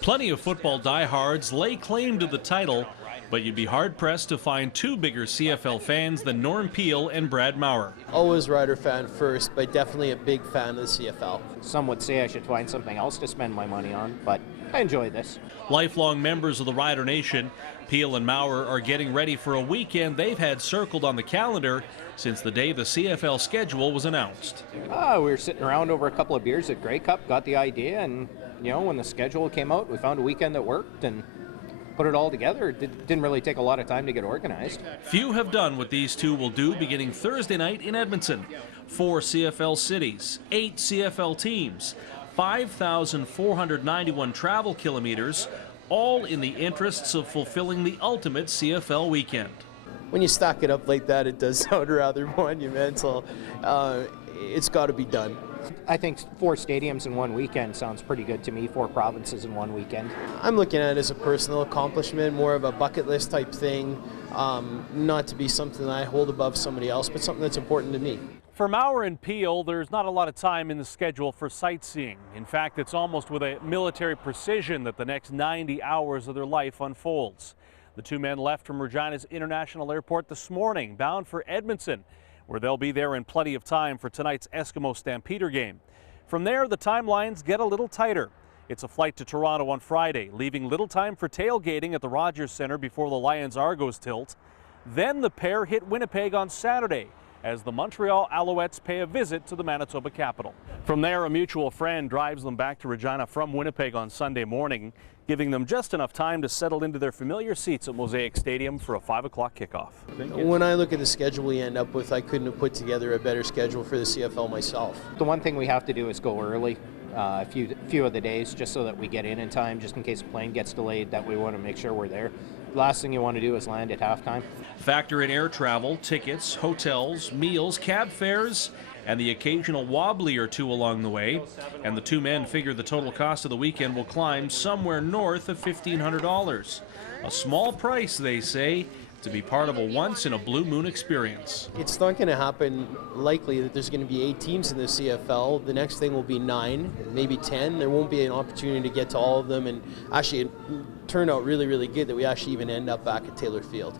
Plenty of football diehards lay claim to the title, but you'd be hard-pressed to find two bigger CFL fans than Norm Peel and Brad Maurer. Always Rider fan first, but definitely a big fan of the CFL. Some would say I should find something else to spend my money on, but I enjoy this. Lifelong members of the Rider Nation, Peel and Maurer are getting ready for a weekend they've had circled on the calendar since the day the CFL schedule was announced. We were sitting around over a couple of beers at Grey Cup, got the idea, and when the schedule came out, we found a weekend that worked and put it all together. It didn't really take a lot of time to get organized. Few have done what these two will do beginning Thursday night in Edmonton. 4 CFL cities, 8 CFL teams, 5,491 travel kilometers, all in the interests of fulfilling the ultimate CFL weekend. When you stack it up like that, it does sound rather monumental. It's got to be done. I think 4 stadiums in one weekend sounds pretty good to me, 4 provinces in one weekend. I'm looking at it as a personal accomplishment, more of a bucket list type thing, not to be something that I hold above somebody else, but something that's important to me. For Maurer and Peel, there's not a lot of time in the schedule for sightseeing. In fact, it's almost with a military precision that the next 90 hours of their life unfolds. The two men left from Regina's International Airport this morning, bound for Edmonton, where they'll be there in plenty of time for tonight's Eskimo Stampeder game. From there, the timelines get a little tighter. It's a flight to Toronto on Friday, leaving little time for tailgating at the Rogers Centre before the Lions-Argos tilt. Then the pair hit Winnipeg on Saturday, as the Montreal Alouettes pay a visit to the Manitoba capital. From there, a mutual friend drives them back to Regina from Winnipeg on Sunday morning, giving them just enough time to settle into their familiar seats at Mosaic Stadium for a 5 o'clock kickoff. When I look at the schedule we end up with, I couldn't have put together a better schedule for the CFL myself. The one thing we have to do is go early a few of the days, just so that we get in time, just in case the plane gets delayed, that we want to make sure we're there. Last thing you want to do is land at halftime. Factor in air travel, tickets, hotels, meals, cab fares, and the occasional wobbly or two along the way. And the two men figure the total cost of the weekend will climb somewhere north of $1,500. A small price, they say, to be part of a once-in-a-blue-moon experience. It's not going to happen likely that there's going to be 8 teams in the CFL. The next thing will be 9, maybe 10. There won't be an opportunity to get to all of them, and actually it turned out really, really good that we actually even end up back at Taylor Field.